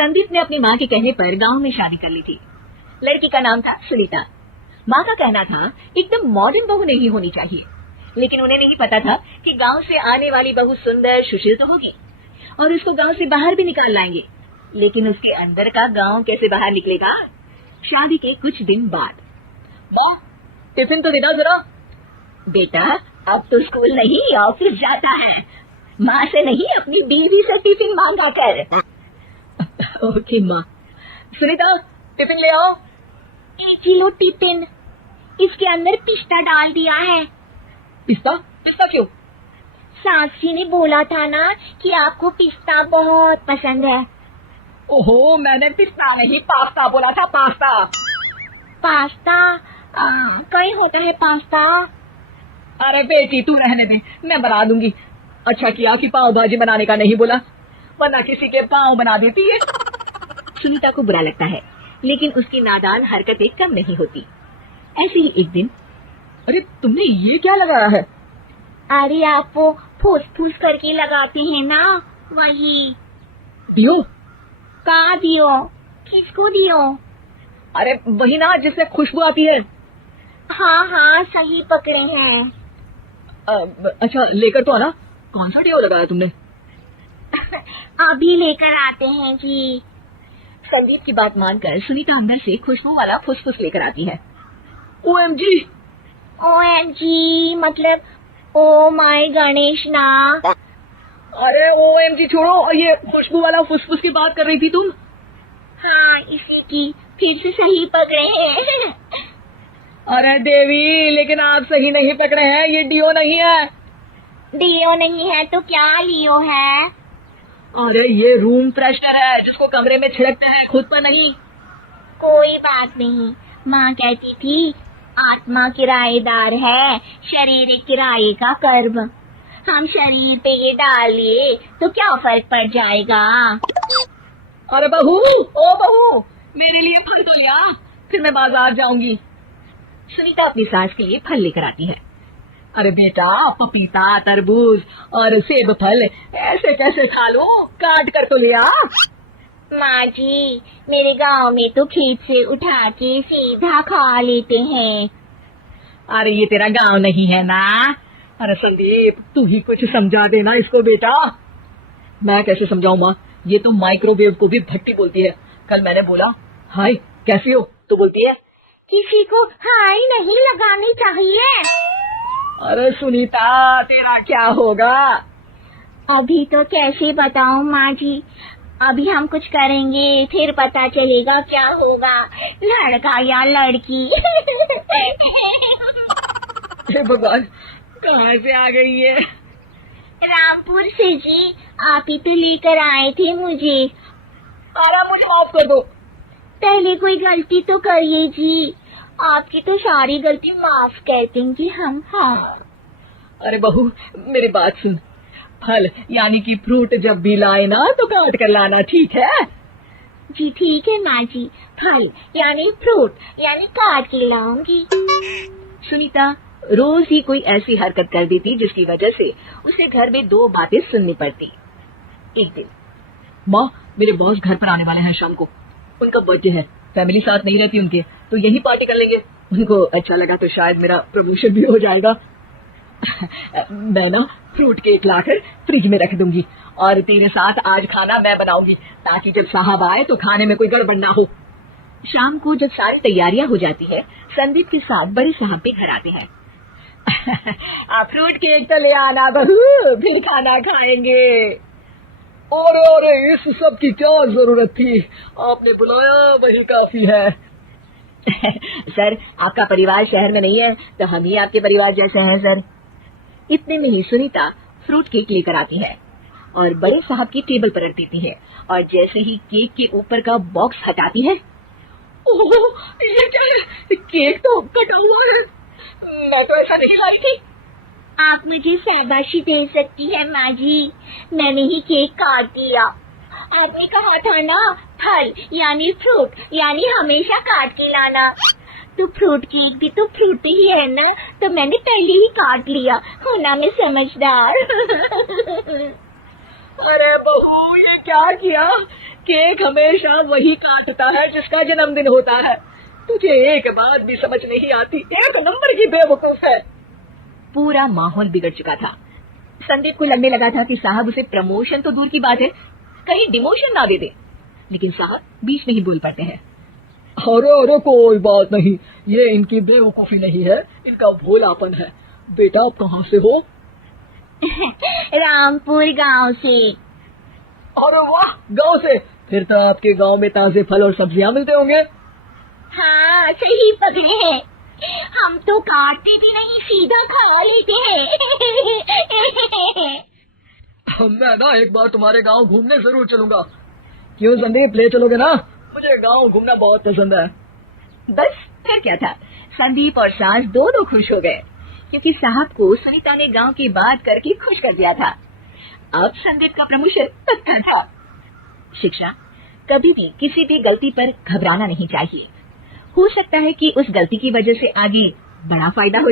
संदीप ने अपनी माँ के कहने पर गांव में शादी कर ली थी। लड़की का नाम था सुनीता। माँ का कहना था एकदम मॉडर्न बहू नहीं होनी चाहिए, लेकिन उन्हें नहीं पता था कि गांव से आने वाली बहू सुंदर सुशील तो होगी और उसको गांव से बाहर भी निकाल लाएंगे, लेकिन उसके अंदर का गांव कैसे बाहर निकलेगा। शादी के कुछ दिन बाद, माँ टिफिन तो देना जरा। बेटा अब तो स्कूल नहीं ऑफिस जाता है, माँ से नहीं अपनी बीवी से टिफिन मांगा कर। ओके माँ। सुनीता टिफिन ले आओ। 1 किलो टिफिन, इसके अंदर पिस्ता डाल दिया है। पिस्ता? पिस्ता क्यों? सास जी ने बोला था ना कि आपको पिस्ता बहुत पसंद है। ओहो, मैंने पिस्ता नहीं पास्ता बोला था, पास्ता। पास्ता? कहीं होता है पास्ता? अरे बेटी तू रहने दे, मैं बना दूंगी। अच्छा किया कि पाव भाजी बनाने का नहीं बोला, वरना किसी के पाव बना देती है। सुनीता को बुरा लगता है, लेकिन उसकी नादान हरकतें कम नहीं होती। ऐसे ही एक दिन, अरे तुमने ये क्या लगाया है? अरे आप वो फूस-फूस करके लगाते हैं ना, वही। दियो? कहाँ दियो? किसको दियो? अरे वही ना जिससे खुशबू आती है। हाँ हाँ सही पकड़े हैं। अच्छा लेकर तो आना। कौन सा डियो लगाया तुमने? अभी लेकर आते हैं जी। संदीप की बात मानकर सुनीता अंदर से खुशबू वाला फुसफुस लेकर आती है। OMG! OMG मतलब ओ माय गणेश ना। अरे OMG छोड़ो, ये खुशबू वाला फुसफुस की बात कर रही थी तुम? हाँ इसी की, फिर से सही पकड़े हैं। अरे देवी, लेकिन आप सही नहीं पकड़े हैं, ये डियो नहीं है। डियो नहीं है तो क्या लियो है? अरे ये रूम फ्रेशनर है जिसको कमरे में छिड़कते हैं, खुद पर नहीं। कोई बात नहीं, माँ कहती थी आत्मा किराएदार है, शरीर एक किराए का कर्म। हम शरीर पे ये डालिए तो क्या फर्क पड़ जाएगा। अरे बहू, ओ बहू, मेरे लिए फल तो लिया, फिर मैं बाजार जाऊंगी। सुनीता अपनी सास के लिए फल लेकर आती है। अरे बेटा पपीता, तरबूज और सेब फल ऐसे कैसे खा लो, काट कर तो लिया। माँ जी मेरे गांव में तो खेत से उठा के सीधा खा लेते हैं। अरे ये तेरा गांव नहीं है ना। अरे संदीप तू ही कुछ समझा देना इसको बेटा। मैं कैसे समझाऊं माँ, ये तो माइक्रोवेव को भी भट्टी बोलती है। कल मैंने बोला हाय कैसी हो, तो बोलती है किसी को हाय नहीं लगानी चाहिए। अरे सुनीता तेरा क्या होगा? अभी तो कैसे बताऊं माँ जी, अभी हम कुछ करेंगे फिर पता चलेगा क्या होगा, लड़का या लड़की। हे भगवान, कहाँ से आ गई ये? रामपुर से जी, आप ही तो लेकर आए थे मुझे। अरे मुझे माफ कर दो। पहले कोई गलती तो करिए जी, आपकी तो सारी गलती माफ कर देंगे हम। हाँ अरे बहू मेरी बात सुन, फल यानी कि फ्रूट जब भी लाए ना तो काट कर लाना, ठीक है? जी ठीक है माँ जी, फल यानी फ्रूट यानी काट के लाऊंगी। सुनीता रोज ही कोई ऐसी हरकत कर देती जिसकी वजह से उसे घर में 2 बातें सुननी पड़ती। एक दिन, माँ मेरे बॉस घर पर आने वाले हैं शाम को, उनका बर्थडे है, फैमिली साथ नहीं रहती उनके, तो यही पार्टी कर लेंगे। उनको अच्छा लगा तो शायद मेरा प्रमोशन भी हो जाएगा। मैं ना फ्रूट केक लाकर फ्रिज में रख दूंगी और तेरे साथ आज खाना मैं बनाऊंगी, ताकि जब साहब आए तो खाने में कोई गड़बड़ ना हो। शाम को जब सारी तैयारियां हो जाती है, संदीप के साथ बड़े साहब भी घर आते हैं। फ्रूट केक तो ले आना बहू, फिर खाना खाएंगे। अरे इस सब की क्या जरूरत थी, आपने बुलाया वही काफी है। सर आपका परिवार शहर में नहीं है तो हम ही आपके परिवार जैसे हैं सर। इतने में ही सुनीता फ्रूट केक लेकर आती है और बड़े साहब की टेबल पर रख देती है, और जैसे ही केक के ऊपर का बॉक्स हटाती है, ओह ये क्या है, केक तो कटा हुआ है, मैं तो ऐसा नहीं लाई थी। आप मुझे शाबाशी दे सकती है माँ जी, मैंने ही केक काट दिया। आपने कहा था ना फल यानी फ्रूट यानी हमेशा काट के लाना, तो फ्रूट केक भी तो फ्रूट ही है ना, तो मैंने पहले ही काट लिया, होना मैं समझदार। अरे बहू ये क्या किया, केक हमेशा वही काटता है जिसका जन्मदिन होता है। तुझे एक बात भी समझ नहीं आती, एक नंबर की बेवकूफ है। पूरा माहौल बिगड़ चुका था। संदीप को लगने लगा था कि साहब उसे प्रमोशन तो दूर की बात है, कहीं डिमोशन ना दे दे। लेकिन साहब बीच में ही बोल पड़ते हैं। अरे अरे कोई बात नहीं, ये इनकी बेवकूफी नहीं है, इनका भोलापन है। बेटा आप कहाँ से हो? रामपुर गांव से। अरे वाह, गांव से? फिर तो आपके गांव में ताजे फल और सब्जियां मिलते होंगे। हाँ सही पकड़े हैं, हम तो काटते भी नहीं, सीधा खा लेते हैं। मैं ना एक बार तुम्हारे गांव घूमने जरूर चलूंगा। क्यों संदीप, ले चलोगे ना? मुझे गांव घूमना बहुत पसंद है। बस फिर क्या था, संदीप और सास दोनों खुश हो गए, क्योंकि साहब को सुनीता ने गांव की बात करके खुश कर दिया था। अब संदीप का प्रमोशन पक्का था। शिक्षा, कभी भी किसी भी गलती पर घबराना नहीं चाहिए। हो सकता है कि उस गलती की वजह से आगे बड़ा फायदा हो।